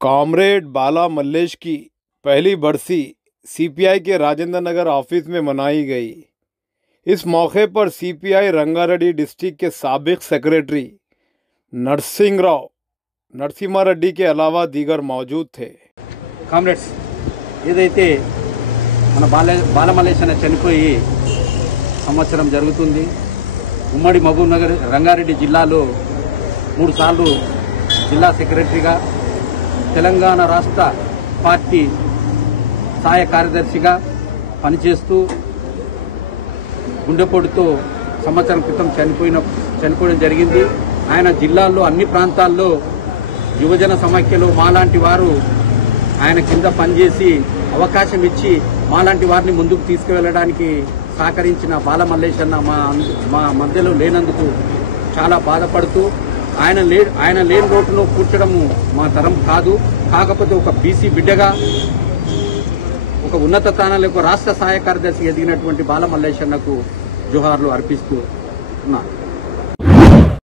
Comrade बाला मल्लेश की पहली बरसी सीपीआई के राजेंद्र नगर ऑफिस में मनाई गई। इस मौके पर सीपीआई रंगारेड्डी डिस्ट्रिक्ट के साबिक सेक्रेटरी नरसिम्हारेड्डी के अलावा दीगर मौजूद थे। కామ్రేడ్స్ ఏదైతే మన బాల మల్లేష్ అనే చనిపోయి సంవత్సరం జరుగుతుంది. ఉమ్మడి మహబూబ్ నగర్ రంగారెడ్డి జిల్లాలో 3 సార్లు జిల్లా సెక్రటరీగా, తెలంగాణ రాష్ట్ర పార్టీ సహాయ కార్యదర్శిగా పనిచేస్తూ గుండెపోటుతో సంవత్సరం క్రితం చనిపోవడం జరిగింది. ఆయన జిల్లాల్లో అన్ని ప్రాంతాల్లో యువజన సమైక్యలో మాలాంటి వారు ఆయన కింద పనిచేసి అవకాశం ఇచ్చి మాలాంటి వారిని ముందుకు తీసుకువెళ్ళడానికి సహకరించిన బాల మల్లేష్ అన్న మా మధ్యలో లేనందుకు చాలా బాధపడుతూ ఆయన లేని లోటును కూర్చడము మా తరం కాదు. కాకపోతే ఒక బీసీ బిడ్డగా ఒక ఉన్నత స్థానంలో రాష్ట్ర సహాయ కార్యదర్శి ఎదిగినటువంటి బాల మల్లేష్ అన్నకు జోహార్లు అర్పిస్తూ ఉన్నా.